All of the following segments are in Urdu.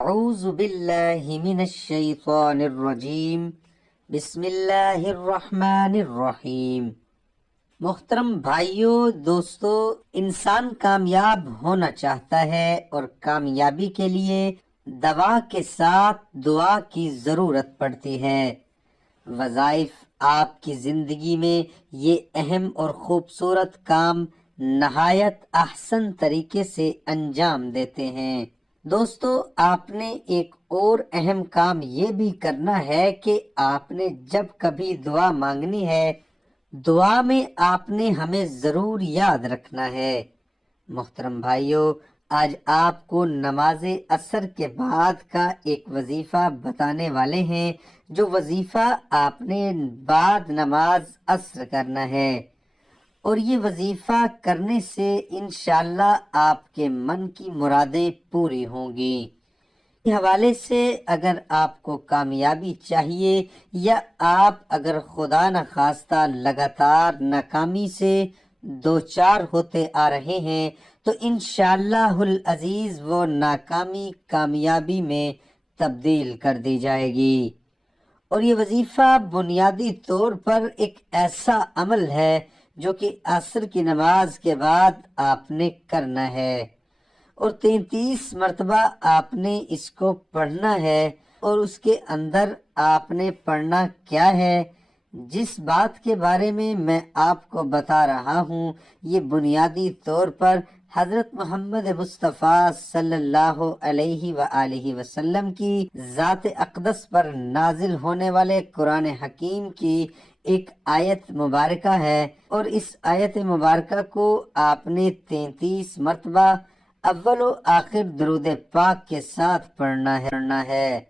اعوذ باللہ من الشیطان الرجیم بسم اللہ الرحمن الرحیم۔ محترم بھائیوں، دوستو، انسان کامیاب ہونا چاہتا ہے اور کامیابی کے لیے دوا کے ساتھ دعا کی ضرورت پڑتی ہے۔ وظائف آپ کی زندگی میں یہ اہم اور خوبصورت کام نہایت احسن طریقے سے انجام دیتے ہیں۔ دوستو، آپ نے ایک اور اہم کام یہ بھی کرنا ہے کہ آپ نے جب کبھی دعا مانگنی ہے، دعا میں آپ نے ہمیں ضرور یاد رکھنا ہے۔ محترم بھائیو، آج آپ کو نماز عصر کے بعد کا ایک وظیفہ بتانے والے ہیں، جو وظیفہ آپ نے بعد نماز عصر کرنا ہے، اور یہ وظیفہ کرنے سے انشاءاللہ آپ کے من کی مرادیں پوری ہوں گی۔ اس حوالے سے اگر آپ کو کامیابی چاہیے یا آپ اگر خدا نخواستہ لگاتار ناکامی سے دوچار ہوتے آ رہے ہیں تو انشاءاللہ العزیز وہ ناکامی کامیابی میں تبدیل کر دی جائے گی۔ اور یہ وظیفہ بنیادی طور پر ایک ایسا عمل ہے جو کہ عصر کی نماز کے بعد آپ نے کرنا ہے، اور 33 مرتبہ آپ نے اس کو پڑھنا ہے۔ اور اس کے اندر آپ نے پڑھنا کیا ہے، جس بات کے بارے میں آپ کو بتا رہا ہوں، یہ بنیادی طور پر حضرت محمد مصطفیٰ صلی اللہ علیہ وآلہ وسلم کی ذات اقدس پر نازل ہونے والے قرآن حکیم کی ایک آیت مبارکہ ہے، اور اس آیت مبارکہ کو آپ نے 33 مرتبہ اول و آخر درود پاک کے ساتھ پڑھنا ہے۔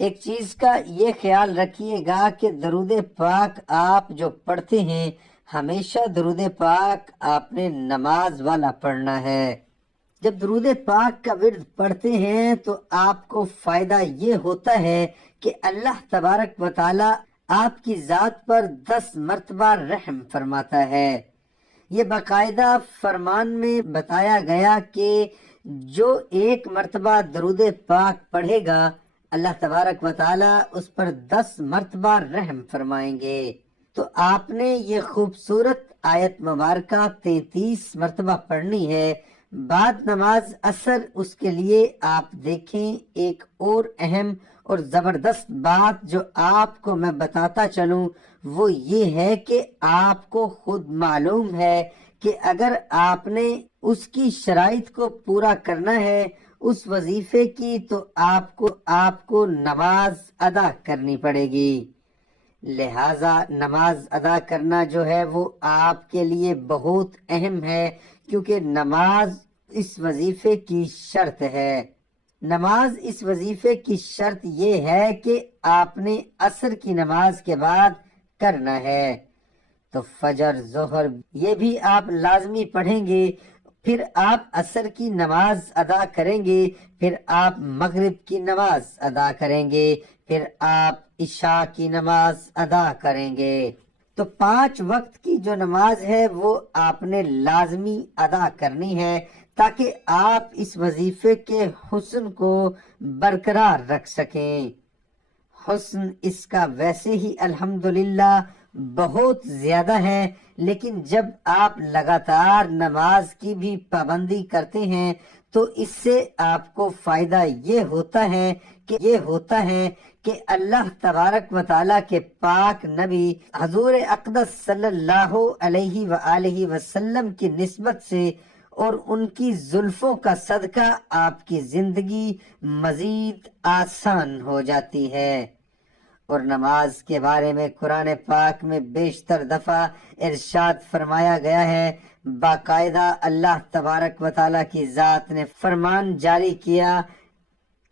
ایک چیز کا یہ خیال رکھیے گا کہ درود پاک آپ جو پڑھتے ہیں، ہمیشہ درود پاک آپ نے نماز والا پڑھنا ہے۔ جب درود پاک کا ورد پڑھتے ہیں تو آپ کو فائدہ یہ ہوتا ہے کہ اللہ تبارک و تعالی آپ کی ذات پر 10 مرتبہ رحم فرماتا ہے۔ یہ باقاعدہ فرمان میں بتایا گیا کہ جو 1 مرتبہ درود پاک پڑھے گا، اللہ تبارک و تعالی اس پر 10 مرتبہ رحم فرمائیں گے۔ تو آپ نے یہ خوبصورت آیت مبارکہ 33 مرتبہ پڑھنی ہے۔ بعد نماز عصر اس کے لیے آپ دیکھیں ایک اور اہم اور زبردست بات جو آپ کو میں بتاتا چلوں، وہ یہ ہے کہ آپ کو خود معلوم ہے کہ اگر آپ نے اس کی شرائط کو پورا کرنا ہے اس وظیفے کی، تو آپ کو نماز ادا کرنی پڑے گی۔ لہٰذا نماز ادا کرنا جو ہے وہ آپ کے لیے بہت اہم ہے، کیونکہ نماز اس وظیفے کی شرط ہے۔ نماز اس وظیفے کی شرط یہ ہے کہ آپ نے عصر کی نماز کے بعد کرنا ہے۔ تو فجر، ظہر یہ بھی آپ لازمی پڑھیں گے، پھر آپ عصر کی نماز ادا کریں گے، پھر آپ مغرب کی نماز ادا کریں گے، پھر آپ عشاء کی نماز ادا کریں گے۔ تو 5 وقت کی جو نماز ہے وہ آپ نے لازمی ادا کرنی ہے، تاکہ آپ اس وظیفے کے حسن کو برقرار رکھ سکیں۔ حسن اس کا ویسے ہی الحمدللہ بہت زیادہ ہے، لیکن جب آپ لگاتار نماز کی بھی پابندی کرتے ہیں تو اس سے آپ کو فائدہ یہ ہوتا ہے کہ اللہ تبارک و تعالیٰ کے پاک نبی حضور اقدس صلی اللہ علیہ وآلہ وسلم کی نسبت سے اور ان کی زلفوں کا صدقہ آپ کی زندگی مزید آسان ہو جاتی ہے۔ اور نماز کے بارے میں قرآن پاک میں بیشتر دفعہ ارشاد فرمایا گیا ہے، باقاعدہ اللہ تبارک و تعالیٰ کی ذات نے فرمان جاری کیا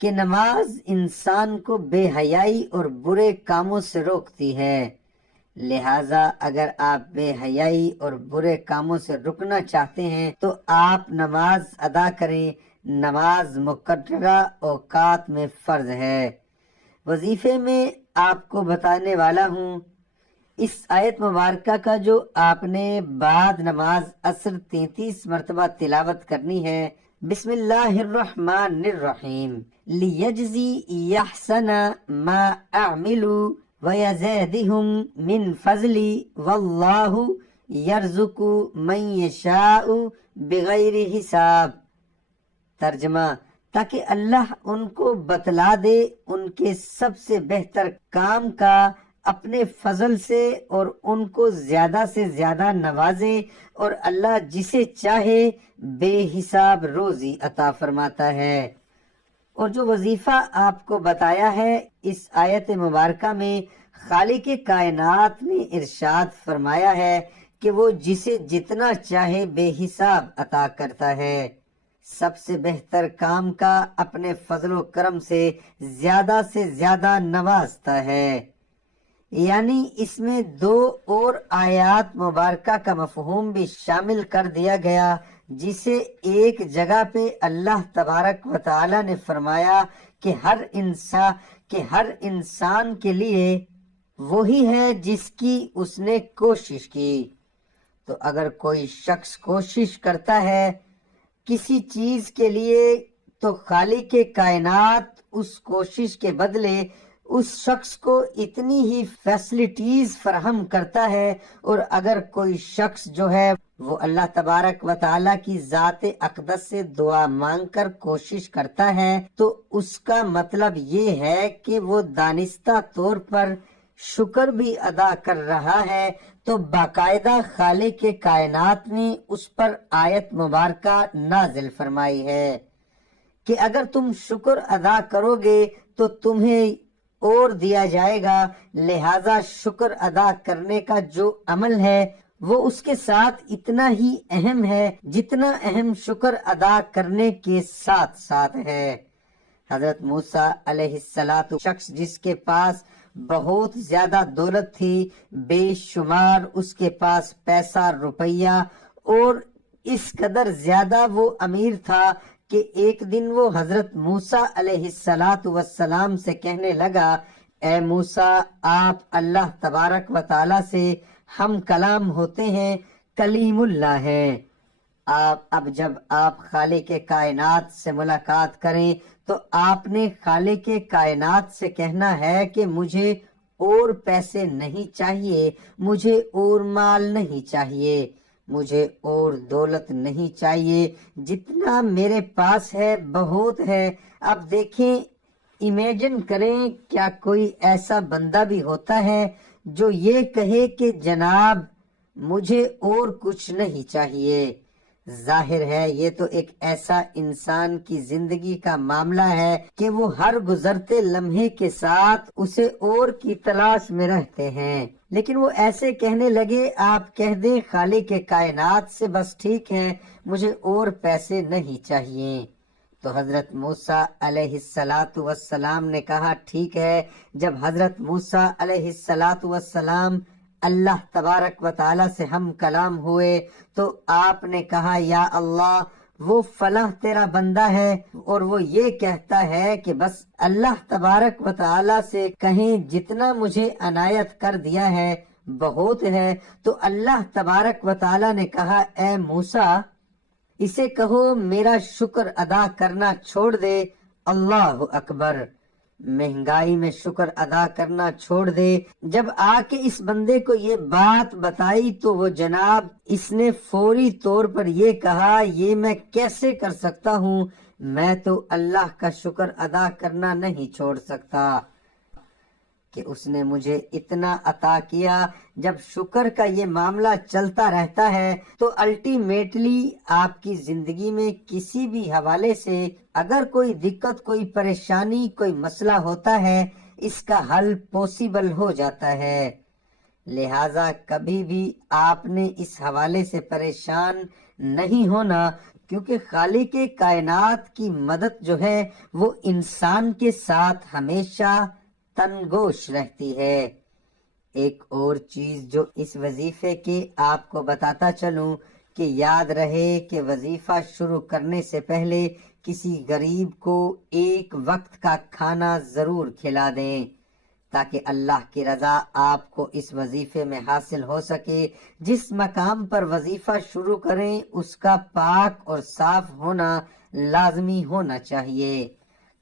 کہ نماز انسان کو بے حیائی اور برے کاموں سے روکتی ہے۔ لہٰذا اگر آپ بے حیائی اور برے کاموں سے رکنا چاہتے ہیں تو آپ نماز ادا کریں۔ نماز مقررہ اوقات میں فرض ہے۔ وظیفے میں آپ کو بتانے والا ہوں، اس آیت مبارکہ کا جو آپ نے بعد نماز عصر 33 مرتبہ تلاوت کرنی ہے، بسم اللہ الرحمن الرحیم، لِيَجْزِي أَحْسَنَ مَا أَعْمِلُوا وَيَزِيدَهُم مِّن فَضْلِهِ وَاللَّهُ يَرْزُقُ مَن يَشَاءُ بِغَيْرِ حساب۔ ترجمہ: تاکہ اللہ ان کو بتلا دے ان کے سب سے بہتر کام کا اپنے فضل سے، اور ان کو زیادہ سے زیادہ نوازے، اور اللہ جسے چاہے بے حساب روزی عطا فرماتا ہے۔ اور جو وظیفہ آپ کو بتایا ہے، اس آیت مبارکہ میں خالق کائنات نے ارشاد فرمایا ہے کہ وہ جسے جتنا چاہے بے حساب عطا کرتا ہے، سب سے بہتر کام کا اپنے فضل و کرم سے زیادہ نوازتا ہے۔ یعنی اس میں دو اور آیات مبارکہ کا مفہوم بھی شامل کر دیا گیا، جسے ایک جگہ پہ اللہ تبارک و تعالی نے فرمایا کہ ہر انسان کے لیے وہی ہے جس کی اس نے کوشش کی۔ تو اگر کوئی شخص کوشش کرتا ہے کسی چیز کے لیے، تو خالق کائنات اس کوشش کے بدلے اس شخص کو اتنی ہی فیسلٹیز فراہم کرتا ہے۔ اور اگر کوئی شخص جو ہے وہ اللہ تبارک و تعالیٰ کی ذات اقدس سے دعا مانگ کر کوشش کرتا ہے، تو اس کا مطلب یہ ہے کہ وہ دانستہ طور پر شکر بھی ادا کر رہا ہے۔ تو باقاعدہ خالق کائنات نے اس پر آیت مبارکہ نازل فرمائی ہے کہ اگر تم شکر ادا کرو گے تو تمہیں اور دیا جائے گا، لہذا شکر ادا کرنے کا جو عمل ہے وہ اس کے ساتھ اتنا ہی اہم ہے جتنا اہم شکر ادا کرنے کے ساتھ ساتھ ہے۔ حضرت موسیٰ علیہ السلام شخص جس کے پاس بہت زیادہ دولت تھی، بے شمار اس کے پاس پیسہ روپیہ، اور اس قدر زیادہ وہ امیر تھا کہ ایک دن وہ حضرت موسیٰ علیہ السلام سے کہنے لگا، اے موسیٰ، آپ اللہ تبارک و تعالیٰ سے ہم کلام ہوتے ہیں، کلیم اللہ ہیں۔ اب جب آپ خالق کائنات سے ملاقات کریں تو آپ نے خالق کائنات سے کہنا ہے کہ مجھے اور پیسے نہیں چاہیے، مجھے اور مال نہیں چاہیے، مجھے اور دولت نہیں چاہیے، جتنا میرے پاس ہے بہت ہے۔ اب دیکھیں، امیجن کریں، کیا کوئی ایسا بندہ بھی ہوتا ہے جو یہ کہے کہ جناب مجھے اور کچھ نہیں چاہیے؟ ظاہر ہے یہ تو ایک ایسا انسان کی زندگی کا معاملہ ہے کہ وہ ہر گزرتے لمحے کے ساتھ اسے اور کی تلاش میں رہتے ہیں۔ لیکن وہ ایسے کہنے لگے، آپ کہہ دیں خالق کائنات سے بس ٹھیک ہے، مجھے اور پیسے نہیں چاہیے۔ تو حضرت موسیٰ علیہ السلام نے کہا ٹھیک ہے۔ جب حضرت موسیٰ علیہ السلام اللہ تبارک و تعالیٰ سے ہم کلام ہوئے تو آپ نے کہا، یا اللہ، وہ فلاں تیرا بندہ ہے اور وہ یہ کہتا ہے کہ بس اللہ تبارک و تعالیٰ سے کہیں جتنا مجھے عنایت کر دیا ہے بہت ہے۔ تو اللہ تبارک و تعالیٰ نے کہا، اے موسیٰ، اسے کہو میرا شکر ادا کرنا چھوڑ دے۔ اللہ اکبر، مہنگائی میں شکر ادا کرنا چھوڑ دے۔ جب آ کے اس بندے کو یہ بات بتائی تو وہ جناب اس نے فوری طور پر یہ کہا، یہ میں کیسے کر سکتا ہوں، میں تو اللہ کا شکر ادا کرنا نہیں چھوڑ سکتا کہ اس نے مجھے اتنا عطا کیا۔ جب شکر کا یہ معاملہ چلتا رہتا ہے تو الٹیمیٹلی آپ کی زندگی میں کسی بھی حوالے سے اگر کوئی دقت، کوئی پریشانی، کوئی مسئلہ ہوتا ہے، اس کا حل پاسبل ہو جاتا ہے۔ لہٰذا کبھی بھی آپ نے اس حوالے سے پریشان نہیں ہونا، کیونکہ خالق کائنات کی مدد جو ہے وہ انسان کے ساتھ ہمیشہ تنگوش رہتی ہے۔ ایک اور چیز جو اس وظیفے کے آپ کو بتاتا چلوں کہ یاد رہے کہ وظیفہ شروع کرنے سے پہلے کسی غریب کو ایک وقت کا کھانا ضرور کھلا دیں، تاکہ اللہ کی رضا آپ کو اس وظیفے میں حاصل ہو سکے۔ جس مقام پر وظیفہ شروع کریں اس کا پاک اور صاف ہونا لازمی ہونا چاہیے۔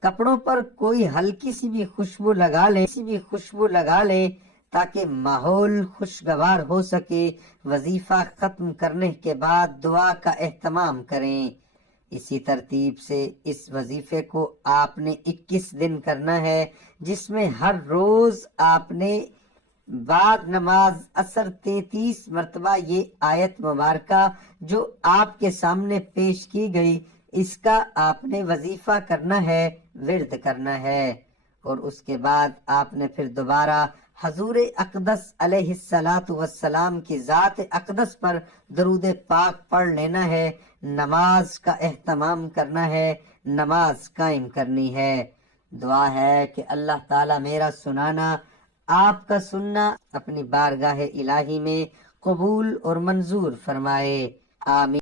کپڑوں پر کوئی ہلکی سی بھی خوشبو لگا لے تاکہ ماحول خوشگوار ہو سکے۔ وظیفہ ختم کرنے کے بعد دعا کا اہتمام کریں۔ اسی ترتیب سے اس وظیفے کو آپ نے 21 دن کرنا ہے، جس میں ہر روز آپ نے بعد نماز اثر 33 مرتبہ یہ آیت مبارکہ جو آپ کے سامنے پیش کی گئی، اس کا آپ نے وظیفہ کرنا ہے، ورد کرنا ہے۔ اور اس کے بعد آپ نے پھر دوبارہ حضور اقدس علیہ السلام کی ذات اقدس پر درود پاک پڑھ لینا ہے، نماز کا اہتمام کرنا ہے، نماز قائم کرنی ہے۔ دعا ہے کہ اللہ تعالیٰ میرا سنانا، آپ کا سننا اپنی بارگاہ الہی میں قبول اور منظور فرمائے، آمین۔